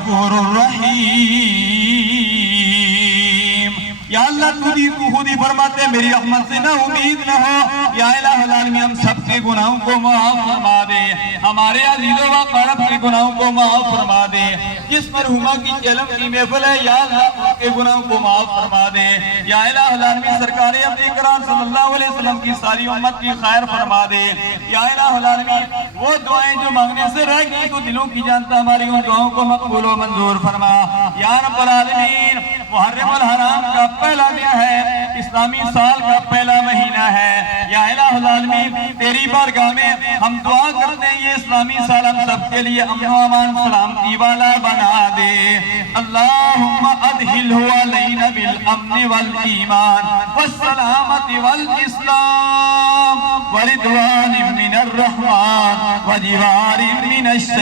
غفور الرحیم۔ یا اللہ تو خود ہی فرماتے میری رحمت سے نہ امید نہ ہو۔ یا الہ العالمین ہم سب کے گناہوں کو معاف فرما دے، ہمارے عزیز و اقارب کے گناہوں کو معاف فرما دے۔ جس مرحومہ کی علم کی محفل ہے یا اللہ ان کے گناہوں کو معاف فرما دے۔ یا الہ العالمین سرکار انبیاء کرام صلی اللہ علیہ وسلم کی ساری امت کی خیر فرما دے۔ یا الہ العالمین وہ دعائیں جو مانگنے سے رہ گئی تو دلوں کی جانتا ہماری ان دعاؤں کو مقبول و منظور فرما۔ یا رب العالمین محرم الحرام کا پہلا دن ہے، اسلامی سال کا پہلا مہینہ ہے۔ یا الہ العالمین تیری بارگاہ میں ہم دعا کرتے ہیں یہ اسلامی سال ہم سب کے لیے امن و امان سلامتی والا بنا دے۔ اللہم ادخلہ علینا بالامن والایمان والسلامت والاسلام ورضوان من الرحمن وجوار من الشیطان